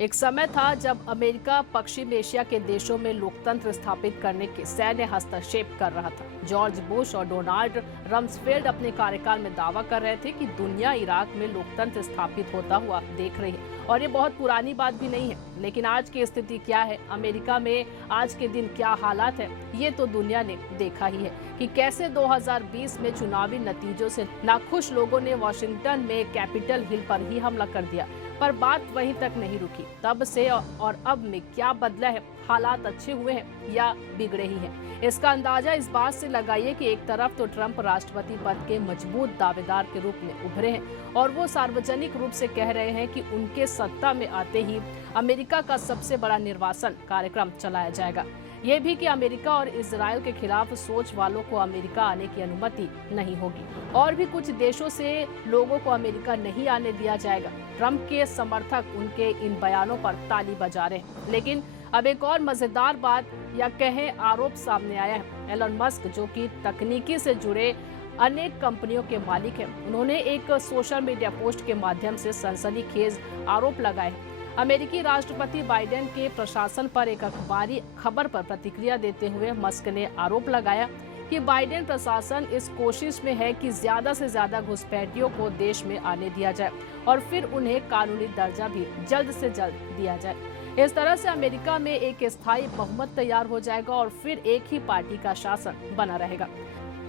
एक समय था जब अमेरिका पश्चिम एशिया के देशों में लोकतंत्र स्थापित करने के सैन्य हस्तक्षेप कर रहा था। जॉर्ज बुश और डोनाल्ड रम्सफेल्ड अपने कार्यकाल में दावा कर रहे थे कि दुनिया इराक में लोकतंत्र स्थापित होता हुआ देख रही है और ये बहुत पुरानी बात भी नहीं है। लेकिन आज की स्थिति क्या है, अमेरिका में आज के दिन क्या हालात है, ये तो दुनिया ने देखा ही है कि कैसे 2020 में चुनावी नतीजों से नाखुश लोगों ने वॉशिंगटन में कैपिटल हिल पर ही हमला कर दिया। पर बात वहीं तक नहीं रुकी। तब से और अब में क्या बदला है? हालात अच्छे हुए हैं या बिगड़े ही हैं? इसका अंदाजा इस बात से लगाइए कि एक तरफ तो ट्रंप राष्ट्रपति पद के मजबूत दावेदार के रूप में उभरे हैं और वो सार्वजनिक रूप से कह रहे हैं कि उनके सत्ता में आते ही अमेरिका का सबसे बड़ा निर्वासन कार्यक्रम चलाया जाएगा। ये भी कि अमेरिका और इजराइल के खिलाफ सोच वालों को अमेरिका आने की अनुमति नहीं होगी और भी कुछ देशों से लोगों को अमेरिका नहीं आने दिया जाएगा। ट्रंप के समर्थक उनके इन बयानों पर ताली बजा रहे हैं। लेकिन अब एक और मजेदार बात या कहें आरोप सामने आया है। एलन मस्क, जो कि तकनीकी से जुड़े अनेक कंपनियों के मालिक हैं, उन्होंने एक सोशल मीडिया पोस्ट के माध्यम से सनसनीखेज आरोप लगाए। अमेरिकी राष्ट्रपति बाइडेन के प्रशासन पर एक अखबारी खबर पर प्रतिक्रिया देते हुए मस्क ने आरोप लगाया कि बाइडेन प्रशासन इस कोशिश में है कि ज्यादा से ज्यादा घुसपैठियों को देश में आने दिया जाए और फिर उन्हें कानूनी दर्जा भी जल्द से जल्द दिया जाए। इस तरह से अमेरिका में एक स्थायी बहुमत तैयार हो जाएगा और फिर एक ही पार्टी का शासन बना रहेगा।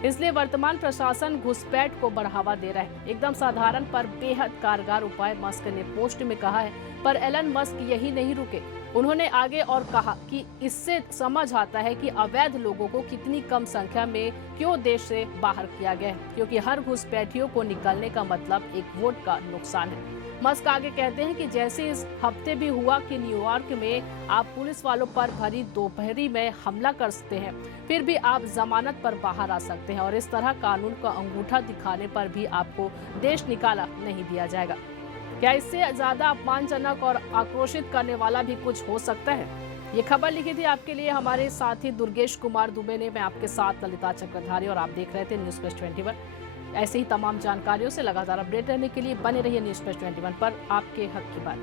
इसलिए वर्तमान प्रशासन घुसपैठ को बढ़ावा दे रहा है। एकदम साधारण पर बेहद कारगर उपाय मस्क ने पोस्ट में कहा है। पर एलन मस्क यही नहीं रुके। उन्होंने आगे और कहा कि इससे समझ आता है कि अवैध लोगों को कितनी कम संख्या में क्यों देश से बाहर किया गया है, क्योंकि हर घुसपैठियों को निकलने का मतलब एक वोट का नुकसान है। मस्क आगे कहते हैं कि जैसे इस हफ्ते भी हुआ कि न्यूयॉर्क में आप पुलिस वालों पर भरी दोपहरी में हमला कर सकते हैं, फिर भी आप जमानत पर बाहर आ सकते हैं और इस तरह कानून का अंगूठा दिखाने पर भी आपको देश निकाला नहीं दिया जाएगा। क्या इससे ज्यादा अपमानजनक और आक्रोशित करने वाला भी कुछ हो सकता है? ये खबर लिखी थी आपके लिए हमारे साथी दुर्गेश कुमार दुबे ने। मैं आपके साथ ललिता चक्रधारी और आप देख रहे थे न्यूज़ प्लस 21। ऐसे ही तमाम जानकारियों से लगातार अपडेट रहने के लिए बने रहिए न्यूज़ प्लस 21 पर। आपके हक की बात।